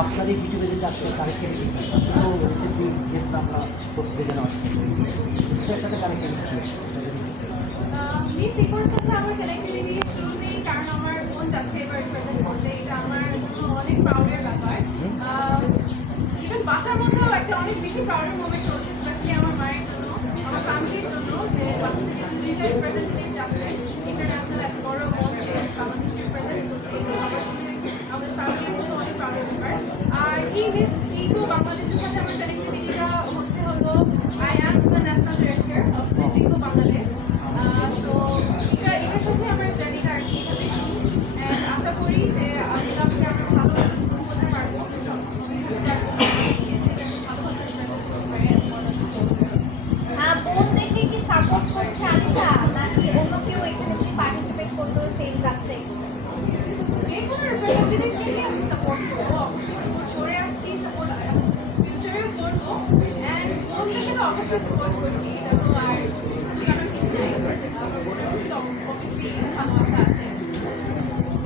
আপনার এই ভিডিও যেটা আসলে কানেক্টিভিটি তো রিসেন্টলি যেহেতু আমরা করছি যেন এটার সাথে কানেক্টিভিটি মিস ইকোর সাথে আমার কানেক্টিভিটি শুরুতেই কারণ আমার বোন যাচ্ছে এবার রিপ্রেজেন্ট করতে, এটা আমার জন্য অনেক প্রাউডের ব্যাপার। ইভেন বাসার মধ্যেও একটা অনেক বেশি প্রাউডের মোমেন্ট চলছে, স্পেশালি আমার মায়ের জন্য, আমার ফ্যামিলির জন্য, যে বাসা থেকে দুইটা রিপ্রেজেন্টেটিভ যাচ্ছে ইন্টারন্যাশনাল এত বড় মঞ্চে বাংলাদেশকে রিপ্রেজেন্ট করতে। এটা আমাদের ফ্যামিলির জন্য অনেক প্রাউডের ব্যাপার। আর এই মিস ইকো বাংলাদেশের সাথে আমার কানেক্টিভিটিটা হলো I am the national director of Miss Eco Bangladesh. So এটার সাথে আমার জার্নিটা আর কি এভাবে শুরু। অ্যান্ড আশা করি যে আমি কাউকে আমরা ভালো করতে পারবো, বোন দেখে কি সাপোর্ট করছে আলিশা, নাকি অন্য কেউ এখানে যদি পার্টিসিপেট করতো সেম কাজটাই? যে কোনো রিপ্রেজেন্টেটিভকে আমি সাপোর্ট করবো, অবশ্যই সাপোর্ট করে আসছি, সাপোর্ট ফিউচারেও করবো। অ্যান্ড বোন থেকে তো অবশ্যই সাপোর্ট করছি, এটা তো আর